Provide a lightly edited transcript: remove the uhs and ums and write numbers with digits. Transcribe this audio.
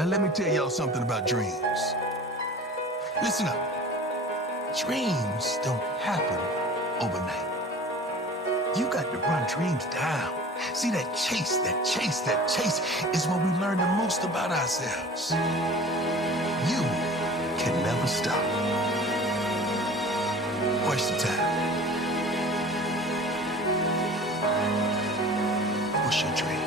Now let me tell y'all something about dreams. Listen up. Dreams don't happen overnight. You got to run dreams down. See, that chase is when we learn the most about ourselves. You can never stop. Question time. What's your dream?